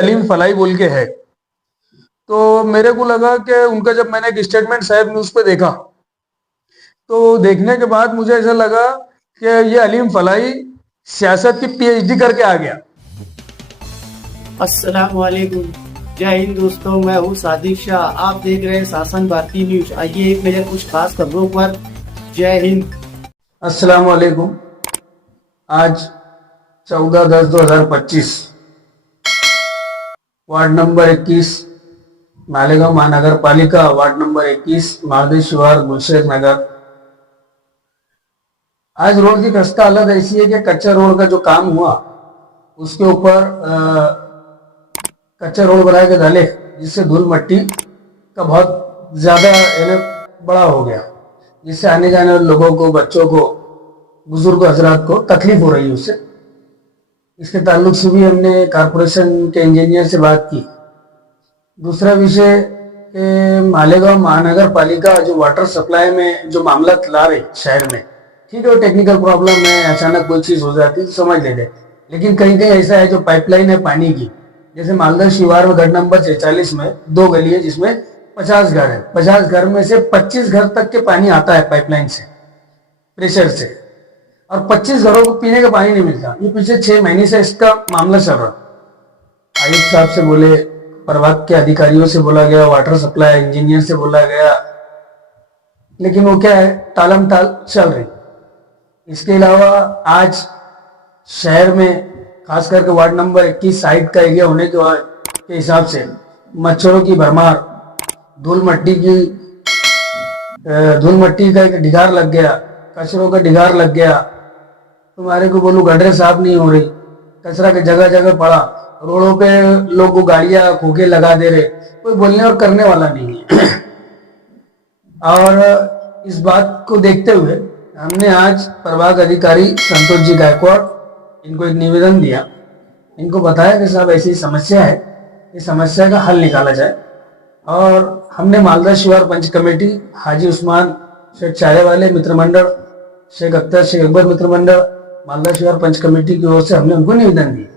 अलीम फलाई बोल के है। तो मेरे को लगा कि उनका जब मैंने एक स्टेटमेंट साहब न्यूज़ पे देखा, तो देखने के बाद मुझे ऐसा लगा कि ये अलीम फलाई सियासत की पीएचडी करके आ गया। अस्सलाम वालेकुम। जय हिंद दोस्तों, मैं हूँ सादिक शाह। आप देख रहे हैं शासन भारतीय न्यूज। आइए एक नजर कुछ खास खबरों पर। जय हिंद। अस्सलाम वालेकुम। आज 14/10/2025 वार्ड नंबर 21 मालेगांव महानगर पालिका, वार्ड नंबर 21 महादेव शिवार गुलशेख नगर। आज रोड की खस्ता हालत ऐसी है कि कच्चा रोड का जो काम हुआ उसके ऊपर कच्चा रोड बना के डाले, जिससे धूल मट्टी का बहुत ज्यादा बड़ा हो गया, जिससे आने जाने वाले लोगों को, बच्चों को, बुजुर्ग हजरात को तकलीफ हो रही है उससे। इसके ताल्लुक से भी हमने कारपोरेशन के इंजीनियर से बात की। दूसरा विषय मालेगांव महानगर पालिका जो वाटर सप्लाई में जो मामला ला रही शहर में, ठीक है वो टेक्निकल प्रॉब्लम है, अचानक कोई चीज हो जाती है तो समझ लेते, लेकिन कहीं कहीं ऐसा है जो पाइपलाइन है पानी की, जैसे मालदा शिवार में गढ़ नंबर 46 में 2 गली है जिसमें 50 घर है। 50 घर में से 25 घर तक के पानी आता है पाइपलाइन से, प्रेशर से, और 25 घरों को पीने का पानी नहीं मिलता। ये पिछले 6 महीने से इसका मामला चल रहा। आयुक्त साहब से बोले, प्रभाग के अधिकारियों से बोला गया, वाटर सप्लाई इंजीनियर से बोला गया, लेकिन वो क्या है, टालम टाल चल रही। इसके अलावा आज शहर में खास करके वार्ड नंबर 21 साइड का एरिया होने के हिसाब से मच्छरों की भरमार, धूल मट्टी का एक ढिगार लग गया, कचरों का ढिगार लग गया। तुम्हारे को बोलूं गड्ढे साफ नहीं हो रही, कचरा के जगह जगह पड़ा, रोडों पे लोग को गाड़ियां खोखे लगा दे रहे, कोई बोलने और करने वाला नहीं है। और इस बात को देखते हुए हमने आज प्रभाग अधिकारी संतोष जी गायकवाड़, इनको एक निवेदन दिया, इनको बताया कि साहब ऐसी समस्या है, इस समस्या का हल निकाला जाए। और हमने मालदा शिवार पंच कमेटी, हाजी उस्मान शेख चाय वाले मित्र मंडल, शेख अख्तर शेख अकबर मित्र मंडल, मालदा शिवार पंच कमेटी की ओर से हमने उनको निवेदन दिया।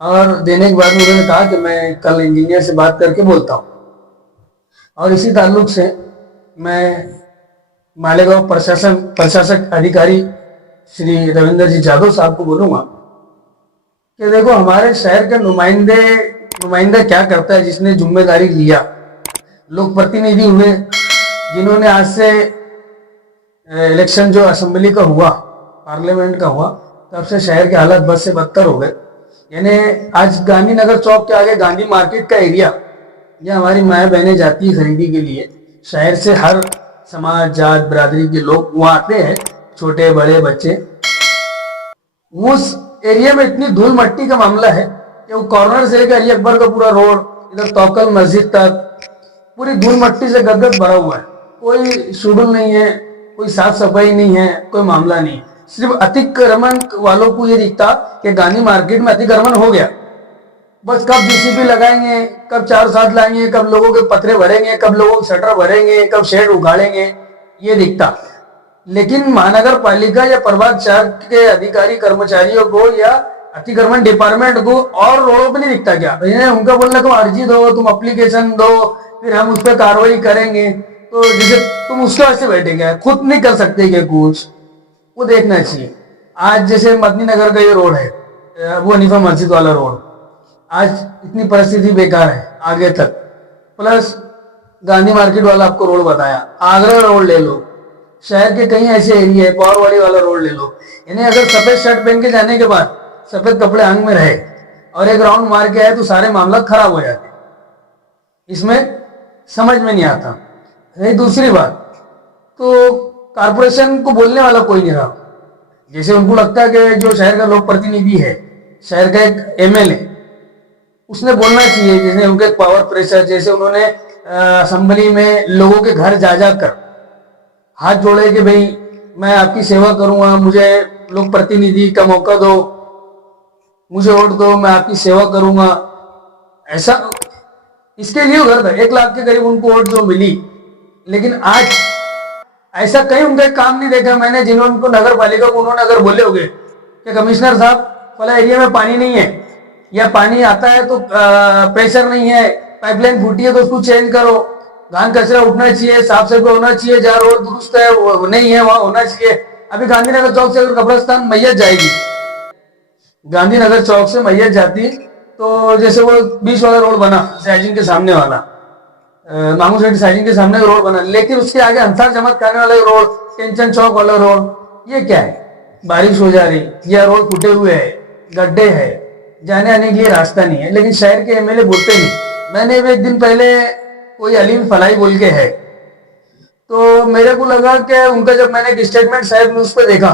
और देने के बाद उन्होंने कहा कि मैं कल इंजीनियर से बात करके बोलता हूँ। और इसी ताल्लुक से मैं मालेगांव प्रशासक अधिकारी श्री रविंदर जी जादव साहब को बोलूंगा कि देखो हमारे शहर के नुमाइंदा क्या करता है, जिसने जिम्मेदारी लिया, लोक प्रतिनिधि हुए, जिन्होंने आज से इलेक्शन जो असेंबली का हुआ, पार्लियामेंट का हुआ, तब से शहर के हालत बद से बदतर हो गए। यानी आज गांधीनगर चौक के आगे गांधी मार्केट का एरिया, जहाँ हमारी माएँ बहनें जाती है खरीदी के लिए, शहर से हर समाज जात बिरादरी के लोग वहां आते हैं, छोटे बड़े बच्चे। उस एरिया में इतनी धूल मट्टी का मामला है कि वो कॉर्नर से लेकर अली अकबर का पूरा रोड, इधर तौकल मस्जिद तक पूरी धूल मट्टी से गदगद भरा हुआ है। कोई शेड्यूल नहीं है, कोई साफ सफाई नहीं है, कोई मामला नहीं। सिर्फ अतिक्रमण वालों को ये दिखता कि गांधी मार्केट में अतिक्रमण हो गया, बस कब जीसीबी लगाएंगे, कब 4-7 लाएंगे, कब लोगों के पत्रे भरेंगे, कब लोगों के शटर भरेंगे, कब शेड उगाड़ेंगे, ये दिखता। लेकिन महानगर पालिका या प्रभाग 4 के अधिकारी कर्मचारियों को या अतिक्रमण डिपार्टमेंट को और रोडों पे नहीं दिखता क्या? उनका बोलना तुम अर्जी दो, तुम अप्लीकेशन दो, फिर हम उस पर कार्रवाई करेंगे। तो जैसे तुम उसके वास्ते बैठे क्या, खुद नहीं कर सकते क्या कुछ? वो देखना चाहिए। आज जैसे मदनी नगर का ये रोड है, वो हनीफा मस्जिद वाला रोड, आज इतनी परिस्थिति बेकार है आगे तक। प्लस गांधी मार्केट वाला आपको रोड बताया, आगरा रोड ले लो, शहर के कई ऐसे एरिया है, पावरवाड़ी वाला रोड ले लो। यानी अगर सफेद शर्ट पहन के जाने के बाद सफेद कपड़े अंग में रहे और एक राउंड मार के आए तो सारे मामला खराब हो जाते, इसमें समझ में नहीं आता। रही दूसरी बात, तो कारपोरेशन को बोलने वाला कोई नहीं रहा। जैसे उनको लगता है कि जो शहर का लोक प्रतिनिधि है, शहर का एक एमएलए, उसने बोलना चाहिए, जिसने उनके पावर प्रेशर, जैसे उन्होंने असेंबली में लोगों के घर जा जाकर हाथ जोड़े कि भाई मैं आपकी सेवा करूंगा, मुझे लोक प्रतिनिधि का मौका दो, मुझे वोट दो, मैं आपकी सेवा करूंगा। ऐसा इसके लिए घर था 1 लाख के करीब उनको वोट जो मिली। लेकिन आज ऐसा कहीं उनका काम नहीं देखा मैंने, जिन्होंने उनको नगर पालिका को उन्होंने अगर बोले होंगे कि कमिश्नर साहब फला एरिया में पानी नहीं है, या पानी आता है तो प्रेशर नहीं है, पाइपलाइन फूटी है तो उसको चेंज करो, घान कचरा उठना चाहिए, साफ सफाई होना चाहिए, जहाँ रोड दुरुस्त है वो नहीं है वहां होना चाहिए। अभी गांधीनगर चौक से अगर कब्रिस्तान मैयत जाएगी, गांधीनगर चौक से मैयत जाती तो जैसे वो बीच वाला रोड बना साइजिंग के सामने वाला, मामू सेठ साइजिंग के सामने रोड बना, लेकिन उसके आगे अंसार जमात खाने वाला रोड, टेंशन चौक वाला रोड, ये क्या है? बारिश हो जा रही या रोड फूटे हुए है, गड्ढे है, जाने आने के लिए रास्ता नहीं है, लेकिन शहर के एमएलए बोलते नहीं। मैंने भी एक दिन पहले कोई अलीम फलाई बोल के है, तो मेरे को लगा कि उनका जब मैंने एक स्टेटमेंट शायद न्यूज पे देखा,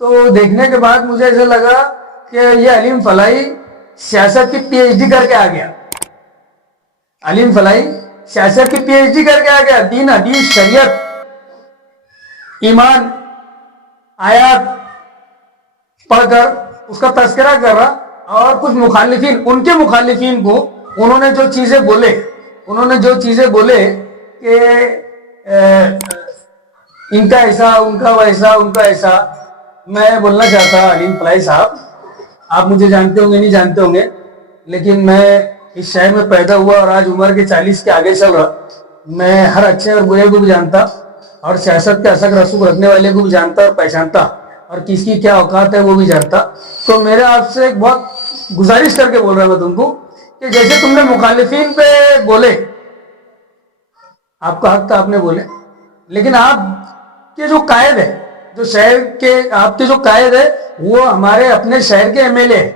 तो देखने के बाद मुझे ऐसा लगा कि ये अलीम फलाई सियासत की पीएचडी करके आ गया। अलीम फलाई सियासत की पीएचडी करके आ गया, दीन हदीस शरीयत ईमान आयात पढ़कर उसका तस्करा कर रहा, और कुछ मुखालिफिन, उनके मुखालिफिन को उन्होंने जो चीजें बोले कि इनका ऐसा, उनका वैसा, उनका ऐसा। मैं बोलना चाहता अलीम फलाई साहब, आप मुझे जानते होंगे नहीं जानते होंगे, लेकिन मैं इस शहर में पैदा हुआ और आज उम्र के 40 के आगे चल रहा। मैं हर अच्छे और बुरे को भी जानता, और सियासत के असक रसूख रखने वाले को भी जानता और पहचानता, और किसकी क्या औकात है वो भी जानता। तो मेरे आपसे एक बहुत गुजारिश करके बोल रहा मैं तुमको कि जैसे तुमने मुखालिफिन पे बोले, आपका हक था, आपने बोले, लेकिन आपके जो कायद है, जो शहर के आपके जो कायद है वो हमारे अपने शहर के एमएलए है,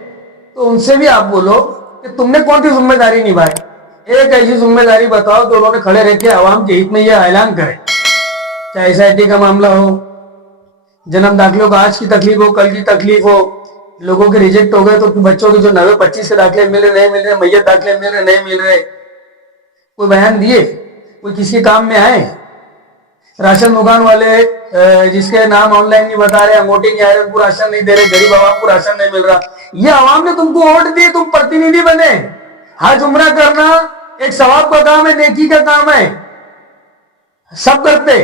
तो उनसे भी आप बोलो कि तुमने कौन सी जिम्मेदारी निभाई। एक ऐसी जिम्मेदारी बताओ कि उन्होंने खड़े रह के आवाम के हित में यह ऐलान करे, चाहे एसआईटी का मामला हो, जन्म दाखिलों का आज की तकलीफ हो, कल की तकलीफ हो, लोगों के रिजेक्ट हो गए तो बच्चों के जो 90-25 के दाखिले मिल रहे नहीं मिल रहे, मैयत दाखिले मिल रहे नहीं मिल रहे, कोई बयान दिए, कोई किसी काम में आए, राशन दुकान वाले जिसके नाम ऑनलाइन नहीं बता रहे, अंगूठी नहीं आ रहे, उनको राशन नहीं दे रहे, गरीब आवाम को राशन नहीं मिल रहा। ये आवाम ने तुमको वोट दी, तुम प्रतिनिधि बने। हज उम्रा करना एक सवाब का काम है, नेकी का काम है, सब करते,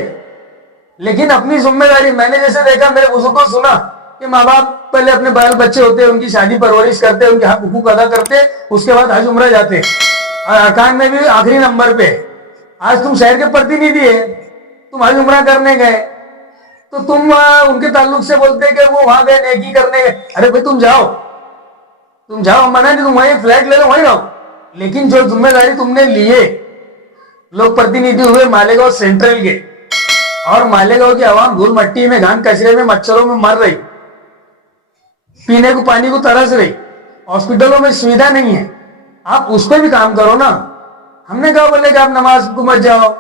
लेकिन अपनी जिम्मेदारी, मैंने जैसे देखा, मेरे बुजुर्गों को सुना कि माँ बाप पहले अपने बाल बच्चे होते, उनकी शादी परवरिश करते, उनके हक हुकूक अदा करते, उसके बाद हज उम्रा जाते, और अरकान में भी आखिरी नंबर पे। आज तुम शहर के प्रतिनिधि है, तुम हज उम्रा करने गए तो तुम उनके ताल्लुक से बोलते कि वो वहां गए नेकी करने गए। अरे भाई तुम जाओ, मना नहीं, तुम वहीं फ्लैट ले लो, वहीं रहो, लेकिन जो जिम्मेदारी तुमने लिए, लोग प्रतिनिधि हुए मालेगांव सेंट्रल के, और मालेगांव की आवाम धूल मट्टी में, घान कचरे में, मच्छरों में मर रही, पीने को पानी को तरस रही, हॉस्पिटलों में सुविधा नहीं है, आप उस पर भी काम करो ना। हमने कहा बोले कि आप नमाज को मत जाओ,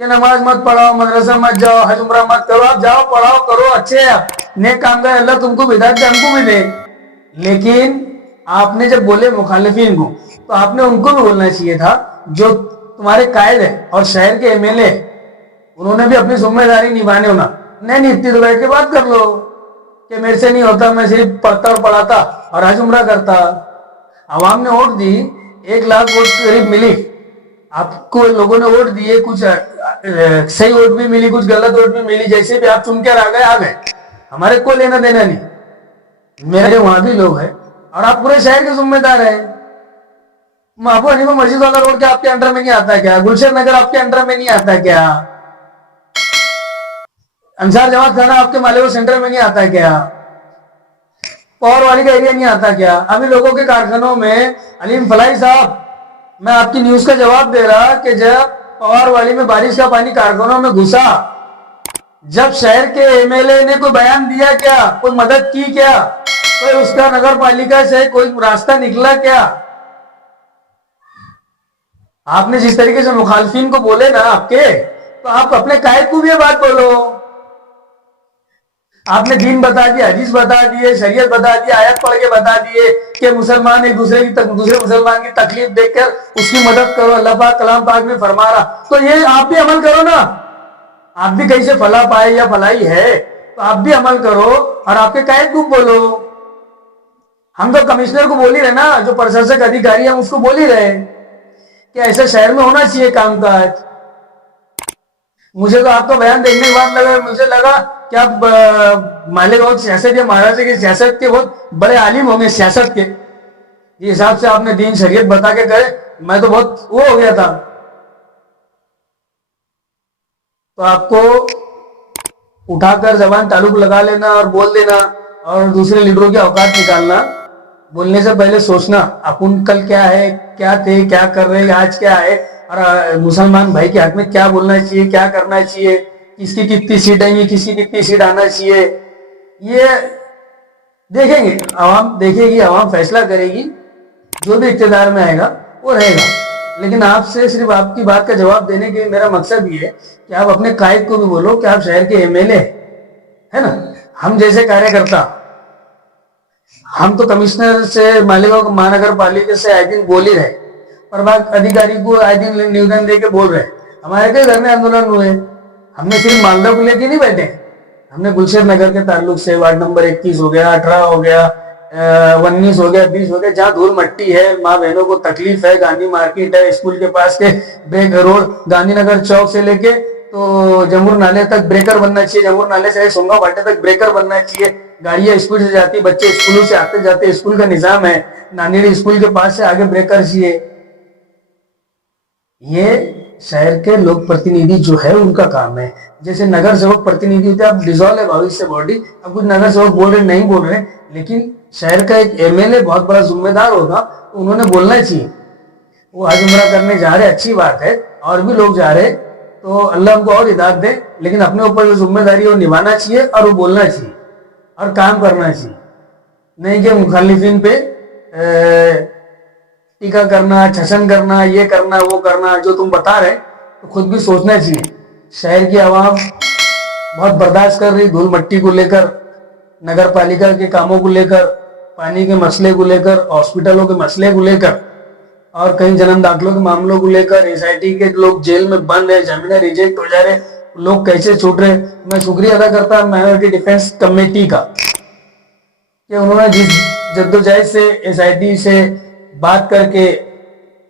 कि नमाज मत पढ़ाओ, मदरसा मत जाओ, हज उम्रा मत करो, आप जाओ पढ़ाओ करो, अच्छे आप नेक काम करें, अल्लाह तुमको हिदायत दे, हमको भी दे। लेकिन आपने जब बोले मुखालिफिन को, तो आपने उनको भी बोलना चाहिए था जो तुम्हारे कायद है और शहर के एमएलए, उन्होंने भी अपनी जिम्मेदारी निभाने होना। नहीं इतनी तो बैठ के बात कर लो कि मेरे से नहीं होता, मैं सिर्फ पढ़ता और पढ़ाता और हज उम्रा करता। आवाम ने वोट दी, 1 लाख वोट करीब मिली आपको, लोगों ने वोट दिए, कुछ सही वोट भी मिली, कुछ गलत वोट भी मिली, जैसे भी आप चुनकर आ गए, हमारे को लेना देना नहीं। मेरे वहां भी लोग हैं और आप पूरे शहर के जिम्मेदार हैं। महबू हनीफा मस्जिद वाला रोड क्या आपके अंडर में नहीं आता है क्या? गुलशन नगर आपके अंडर में नहीं आता है क्या? अंसार जमात खाना आपके मालेगांव सेंटर में नहीं आता है क्या? पौर वाली का एरिया नहीं आता क्या? अभी लोगों के कारखानों में, अलीम फलाई साहब, मैं आपकी न्यूज का जवाब दे रहा कि जब पवार वाली में बारिश का पानी कारखानों में घुसा, जब शहर के एमएलए ने कोई बयान दिया क्या? कोई मदद की क्या? कोई उसका नगर पालिका से कोई रास्ता निकला क्या? आपने जिस तरीके से मुखालफिन को बोले ना आपके, तो आप अपने कायद को भी ये बात बोलो। आपने दीन बता दिया, हदीस बता दिए, शरीयत बता दिया, आयत पढ़ के बता दिए कि मुसलमान एक दूसरे मुसलमान की तकलीफ देखकर उसकी मदद करो, अल्लाह पाक कलाम पाक में फरमा रहा, तो ये आप भी अमल करो ना। आप भी कहीं से फला पाए या फलाई है तो आप भी अमल करो और आपके कायद को बोलो। हम तो कमिश्नर को बोल ही रहे ना, जो प्रशासक अधिकारी है उसको बोल ही रहे कि ऐसे शहर में होना चाहिए कामकाज। मुझे तो आपका बयान देखने के बाद मुझे लगा कि आप मालेगांव सियासत या महाराष्ट्र की सियासत के बहुत बड़े आलिम होंगे सियासत के। जिस हिसाब से आपने दीन शरीयत बता के गए, मैं तो बहुत वो हो गया था। तो आपको उठाकर जबान ताल्लुक लगा लेना और बोल देना और दूसरे लीडरों की औकात निकालना, बोलने से पहले सोचना अपन कल क्या है, क्या थे, क्या कर रहे हैं, आज क्या है, और मुसलमान भाई के हाथ में क्या बोलना चाहिए, क्या करना चाहिए, किसकी कितनी सीट आएंगी, किसकी कितनी सीट आना चाहिए, ये देखेंगे। आवाम देखेगी, आवाम फैसला करेगी, जो भी इख्तियार में आएगा वो रहेगा। लेकिन आपसे सिर्फ आपकी बात का जवाब देने के मेरा मकसद ये है कि आप अपने कायद को भी बोलो कि आप शहर के एमएलए है ना। हम जैसे कार्यकर्ता, हम तो कमिश्नर से मालेगांव महानगर पालिका से आए दिन बोल ही रहे, प्रभाग अधिकारी को आए दिन निवेदन दे के बोल रहे। हमारे कई घर में आंदोलन हुए, हमने सिर्फ मालदा को लेके नहीं बैठे, हमने गुलशेर नगर के ताल्लुक से वार्ड नंबर 21 हो गया, 18 हो गया, 19 हो गया, 20 हो गया, जहाँ धूल मट्टी है, माँ बहनों को तकलीफ है, गांधी मार्केट है, स्कूल के पास के ब्रेक रोड, गांधीनगर चौक से लेके तो जमुर नाले तक ब्रेकर बनना चाहिए, जमुर नाले से सोंगा भाटे तक ब्रेकर बनना चाहिए। गाड़ियां स्कूल से जाती, बच्चे स्कूलों से आते जाते, स्कूल का निजाम है, नानीड़ी स्कूल के पास से आगे ब्रेकर चाहिए। ये शहर के लोक प्रतिनिधि जो है उनका काम है। जैसे नगर सेवक प्रतिनिधि होते हैं, आप डिजोल्व है भविष्य बॉडी, अब कुछ नगर सेवक बोल रहे नहीं बोल रहे, लेकिन शहर का एक एमएलए बहुत बड़ा जिम्मेदार होगा, तो उन्होंने बोलना चाहिए। वो हज उम्रा करने जा रहे, अच्छी बात है, और भी लोग जा रहे, तो अल्लाह उनको और हिदायत दे, लेकिन अपने ऊपर जो जिम्मेदारी है वो निभाना चाहिए और वो बोलना चाहिए और काम करना चाहिए। नहीं कि मुखालिफिन पे टीका करना, छसन करना, ये करना, वो करना, जो तुम बता रहे तो खुद भी सोचना चाहिए। शहर की आवाम बहुत बर्दाश्त कर रही, धूल मट्टी को लेकर, नगर पालिका के कामों को लेकर, पानी के मसले को लेकर, हॉस्पिटलों के मसले को लेकर, और कहीं जन्म दाखिलों के मामलों को लेकर, एसआईटी के लोग जेल में बंद है, जमीनें रिजेक्ट हो जा रहे, लोग कैसे छूट रहे। मैं शुक्रिया अदा करता माइनॉरिटी डिफेंस कमेटी का कि उन्होंने जिस जद्दोजहद से एसआईटी से बात करके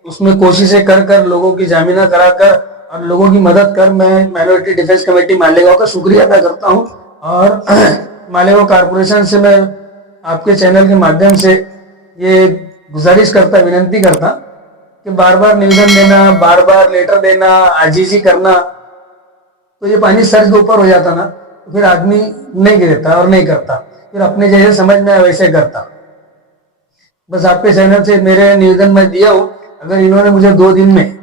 उसमें कोशिशें कर कर लोगों की जामीना कराकर और लोगों की मदद कर, मैं माइनॉरिटी डिफेंस कमेटी मालेगांव का शुक्रिया अदा करता हूं। और मालेगांव कारपोरेशन से मैं आपके चैनल के माध्यम से ये गुजारिश करता, विनंती करता कि बार बार निवेदन देना, बार बार लेटर देना, आजीजी करना, तो ये पानी सर के ऊपर हो जाता ना, तो फिर आदमी नहीं गिरता और नहीं करता, फिर अपने जैसे समझ में आए वैसे करता। बस आपके चैनल से मेरे निवेदन मैं दिया हूं, अगर इन्होंने मुझे 2 दिन में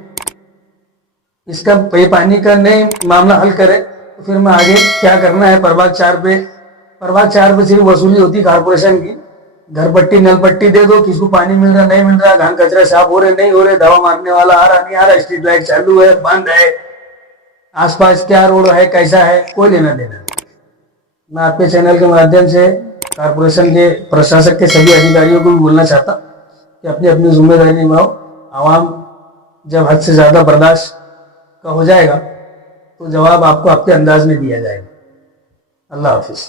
इसका ये पानी का नहीं मामला हल करे तो फिर मैं आगे क्या करना है। प्रभाग 4 पे सिर्फ वसूली होती कारपोरेशन की, घर पट्टी नल पट्टी दे दो, किसको पानी मिल रहा नहीं मिल रहा, घान कचरा साफ हो रहे नहीं हो रहे, दवा मारने वाला आ रहा नहीं आ रहा, स्ट्रीट लाइट चालू है बंद है, आसपास क्या रोड है कैसा है, कोई लेना देना। मैं आपके चैनल के माध्यम से कारपोरेशन के प्रशासक के सभी अधिकारियों को भी बोलना चाहता कि अपनी अपनी जिम्मेदारी निभाओ। आवाम जब हद से ज्यादा बर्दाश्त का हो जाएगा तो जवाब आपको आपके अंदाज में दिया जाएगा। अल्लाह हाफिज।